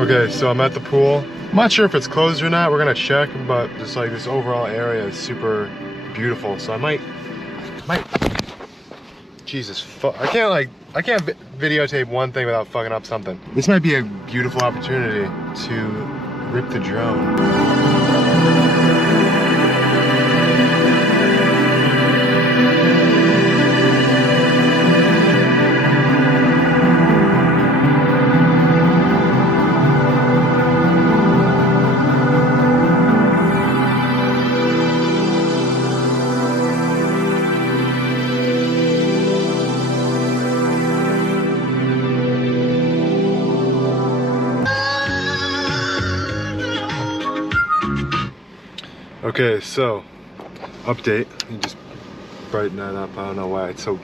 Okay, so I'm at the pool. I'm not sure if it's closed or not. We're gonna check, but just like this overall area is super beautiful. So I might. Jesus, I can't videotape one thing without fucking up something. This might be a beautiful opportunity to rip the drone. Okay, so update. You just brighten that up. I don't know why it's so